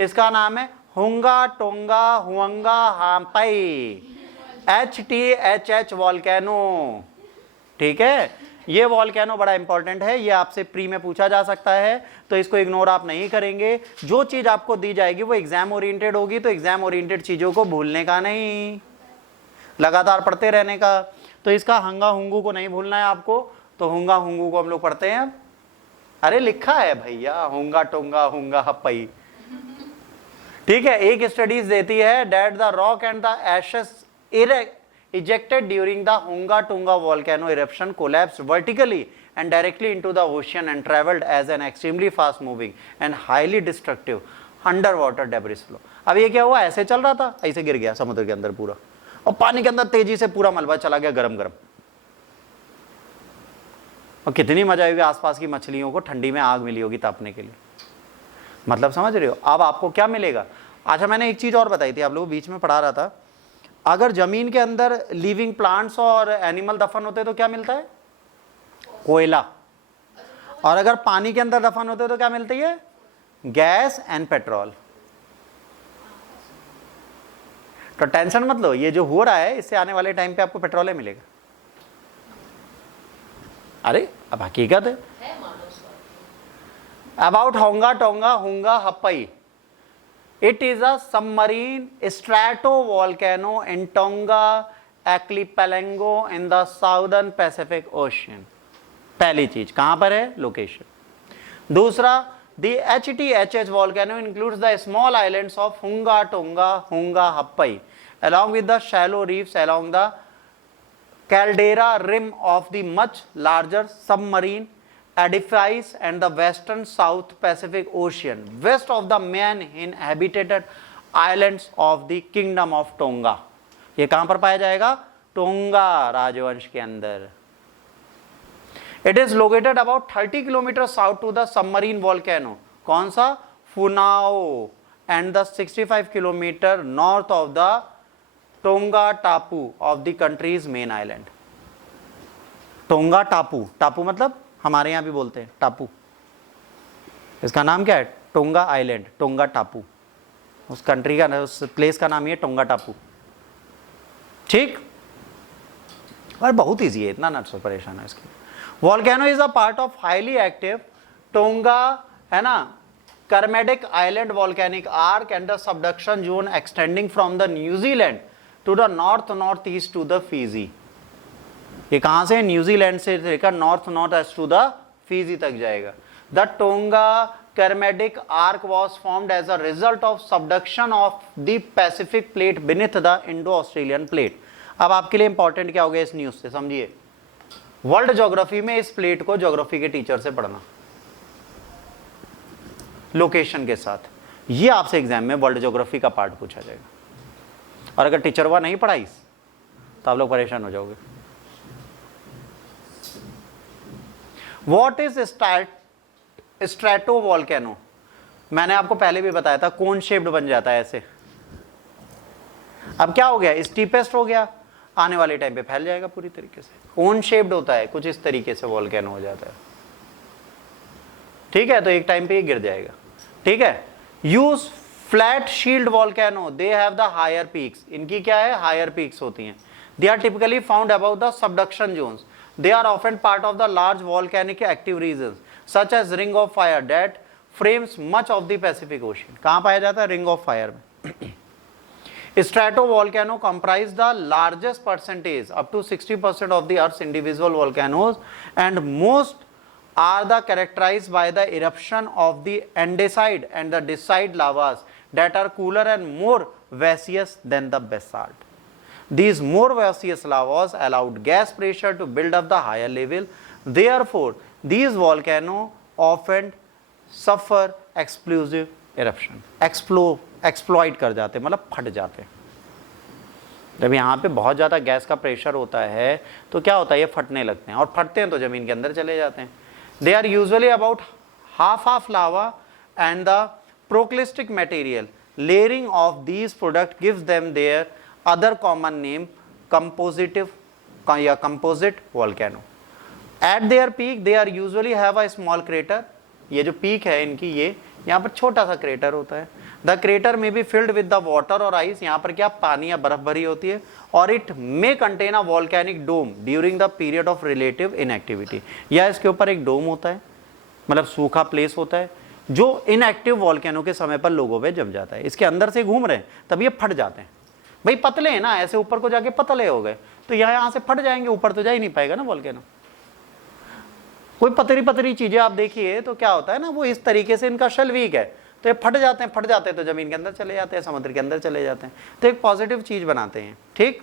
इसका नाम है हुंगा टोंगा हुंगा हाम्पई, HTHH वॉल्केनो। ठीक है, ये वॉल्केनो बड़ा इंपॉर्टेंट है, ये आपसे प्री में पूछा जा सकता है, तो इसको इग्नोर आप नहीं करेंगे। जो चीज आपको दी जाएगी वो एग्जाम ओरिएंटेड होगी, तो एग्जाम ओरिएंटेड चीजों को भूलने का नहीं, लगातार पढ़ते रहने का। तो इसका हंगा हुंगू को नहीं भूलना है आपको, तो हुंगा हुंगू को हम लोग पढ़ते हैं। अरे लिखा है भैया, हुंगा टोंगा हुंगा हप्पई। ठीक है, एक स्टडीज देती है that the rock and the ashes ejected during the Hunga Tunga volcano eruption collapsed vertically and directly into the ocean and traveled as an extremely fast moving and highly destructive underwater debris flow। अब ये क्या हुआ, ऐसे चल रहा था, ऐसे गिर गया समुद्र के अंदर पूरा, और पानी के अंदर तेजी से पूरा मलबा चला गया गरम गरम। और कितनी मजा आई होगी, आसपास की मछलियों को ठंडी में आग मिली होगी तापने के लिए। मतलब समझ रहे हो। अब आपको क्या मिलेगा। अच्छा, मैंने एक चीज और बताई थी, आप लोगों बीच में पढ़ा रहा था, अगर जमीन के अंदर लिविंग प्लांट्स और एनिमल दफन होते तो क्या मिलता है, कोयला। और अगर पानी के अंदर दफन होते तो क्या मिलती है, गैस एंड पेट्रोल। तो टेंशन मत लो, ये जो हो रहा है इससे आने वाले टाइम पे आपको पेट्रोल ही मिलेगा। अरे अब हकीकत है। अबाउट होंगा टोंगा हुंगा हप्पई, it is a submarine stratovolcano in Tonga archipelago in the southern Pacific Ocean। पहली चीज कहां पर है, लोकेशन। दूसरा, the HTHH volcano includes the small islands of Hunga Tonga Hunga Happai along with the shallow reefs along the caldera rim of the much larger submarine edifice and the western South Pacific Ocean west of the main inhabited islands of the kingdom of Tonga। ये कहां पर पाया जाएगा, टोंगा राजवंश के अंदर। It is located about 30 kilometers south to the submarine volcano, कौन सा, फुनाओ, and the 65 kilometer north of the Tonga टापू of the country's main island। Tonga टापू, टापू मतलब हमारे यहां भी बोलते हैं टापू, इसका नाम क्या है, टोंगा आइलैंड, टोंगा टापू। उस कंट्री का, उस प्लेस का नाम ही है टोंगा टापू। ठीक, और बहुत इजी है, इतना ना परेशान है इसकी। Volcano is a part of highly active Tonga, है ना, Kermadec island volcanic arc and the subduction zone extending from the New Zealand to the north north east to the Fiji. ये कहां से, न्यूजीलैंड से लेकर north north east to the Fiji तक जाएगा। The Tonga Kermadec arc was formed as a result of subduction of the Pacific plate beneath the Indo Australian plate. अब आपके लिए इंपॉर्टेंट क्या हो गया इस न्यूज से, समझिए। वर्ल्ड ज्योग्राफी में इस प्लेट को ज्योग्राफी के टीचर से पढ़ना लोकेशन के साथ, ये आपसे एग्जाम में वर्ल्ड ज्योग्राफी का पार्ट पूछा जाएगा। और अगर टीचर वह नहीं पढ़ाई तो आप लोग परेशान हो जाओगे। What is stratovolcano? मैंने आपको पहले भी बताया था, कोन शेप्ड बन जाता है ऐसे। अब क्या हो गया, स्टीपेस्ट हो गया, आने वाले टाइम पे फैल जाएगा पूरी तरीके से। कोन शेप्ड होता है, कुछ इस तरीके से वॉल्केनो हो जाता है। ठीक है, तो एक टाइम पे ये गिर जाएगा। ठीक है, use flat shield volcano, they have the higher peaks. इनकी क्या है, हायर पीक्स होती हैं। They are typically found about the subduction zones. They are often part of the large volcanic active regions such as Ring of Fire that frames much of the Pacific Ocean। कहाँ पाया जाता है, Ring of Fire में। Stratovolcano comprise the largest percentage up to 60% of the Earth's individual volcanoes and most are the characterized by the eruption of the andesite and the dacite lavas that are cooler and more gaseous than the basalt। These more gaseous lavas allowed gas pressure to build up the higher level. Therefore, these volcanoes often suffer explosive eruption। exploit कर जाते, मतलब फट जाते। जब यहाँ पे बहुत ज़्यादा गैस का प्रेशर होता है तो क्या होता है, ये फटने लगते हैं, और फटते हैं तो ज़मीन के अंदर चले जाते हैं। They are usually about half lava and the proclystic material layering of these products gives them their other common name composite volcano। At their peak they are usually have a small crater। ये जो peak है इनकी, ये यहाँ पर छोटा सा crater होता है। द क्रेटर में be filled with the water और आइस, यहाँ पर क्या पानी या बर्फ भरी होती है, और it may contain a volcanic dome during the period of relative inactivity, या इसके ऊपर एक डोम होता है, मतलब सूखा प्लेस होता है जो इनएक्टिव वॉल्केनो के समय पर लोगों पे जम जाता है। इसके अंदर से घूम रहे हैं तब ये फट जाते हैं। भाई पतले हैं ना, ऐसे ऊपर को जाके पतले हो गए तो यहाँ से फट जाएंगे, ऊपर तो जा ही नहीं पाएगा ना वॉल्केनो। कोई पतली पतली चीजें आप देखिए तो क्या होता है ना, वो इस तरीके से इनका शेल वीक है तो ये फट जाते हैं तो जमीन के अंदर चले जाते हैं, समुद्र के अंदर चले जाते हैं। तो एक पॉजिटिव चीज बनाते हैं, ठीक।